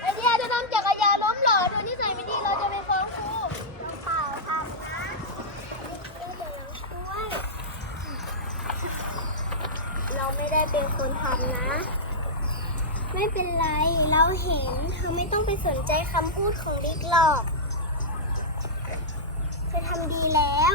ไอเดียจะทำจักรยานล้มเหรอดูนิสัยไม่ดีเราจะไปฟ้องครูเปล่าทำนะเราไม่ได้เป็นคนทำนะ ไม่เป็นไรเราเห็นเธอไม่ต้องไปสนใจคำพูดของลิกหรอกเธอทำดีแล้ว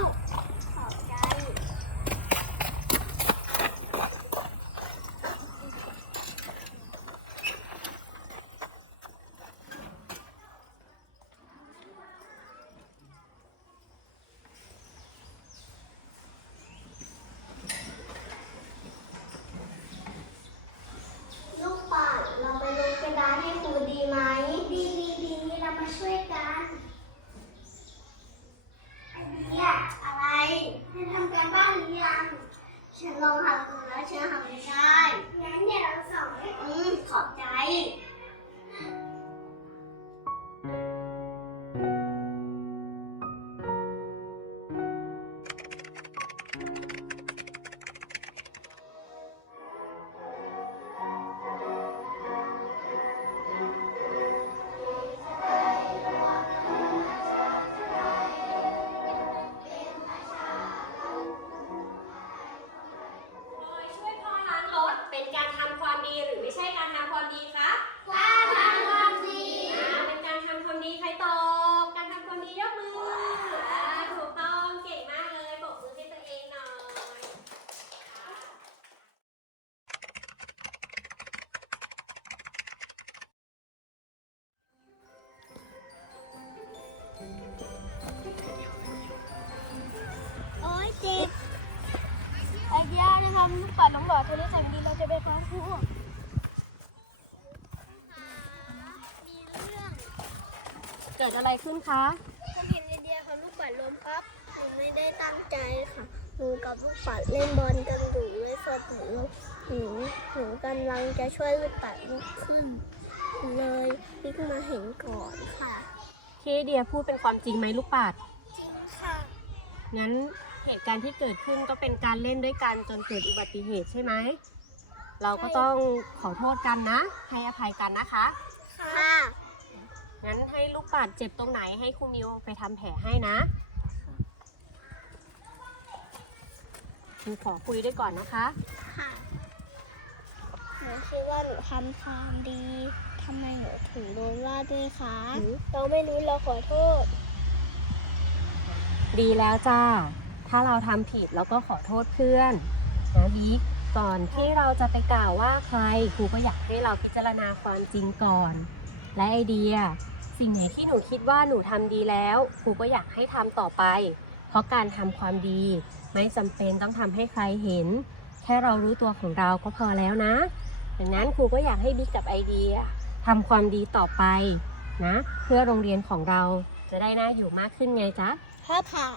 ฉันลองทำดูแล้วฉันทำไม่ได้งั้นเดี๋ยวเราสอนให้อืมขอบใจ ช่การทำความดีคะการทำความดีอ่าเป็นการทำความดีใครตอบการทำความดียกมืออ่าถูกต้องเก่งมากเลยปรบมือให้ตัวเองหน่อยค่ะโอ้ยเจ็บไอเดียนะคะลูกปัดน้องหลอดเธอได้แสงดีเราจะไปฟ้องครูมีเรื่อง เกิดอะไรขึ้นคะผมเห็นไอเดียค่ะลูกปัดล้มครับหนูไม่ได้ตั้งใจค่ะหนูกับลูกปัดเล่นบอลกันอยู่เลยสดหนูหนูหนูกำลังจะช่วยลูกปัดลุกขึ้น เลยบิ๊กมาเห็นก่อนค่ะที่เดียพูดเป็นความจริงไหมลูกปัดจริงค่ะงั้นเหตุการณ์ที่เกิดขึ้นก็เป็นการเล่นด้วยกันจนเกิดอุบัติเหตุใช่ไหม เราก็ต้องขอโทษกันนะ ให้อภัยกันนะคะ ค่ะ งั้นให้ลูกปัดเจ็บตรงไหนให้ครูมิวไปทำแผลให้นะครูขอคุยด้วยก่อนนะคะ ค่ะ หนูคิดว่าหนูทำความดีทำไมหนูถึงโดนว่าด้วยคะหือเราไม่รู้เราขอโทษ ดีแล้วจ้า ถ้าเราทำผิดเราก็ขอโทษเพื่อนนะบิ๊กก่อนที่เราจะไปกล่าวว่าใครครูก็อยากให้เราพิจารณาความจริงก่อน และไอเดีย สิ่งไหนที่หนูคิดว่าหนูทำดีแล้วครูก็อยากให้ทำต่อไป เพราะการทำความดี ไม่จำเป็นต้องทำให้ใครเห็น แค่เรารู้ตัวของเราก็พอแล้วนะ ดังนั้นครูก็อยากให้บิ๊กกับไอเดียทำความดีต่อไปนะ เพื่อโรงเรียนของเราจะได้น่าอยู่มากขึ้นไงจ๊ะครับค่ะ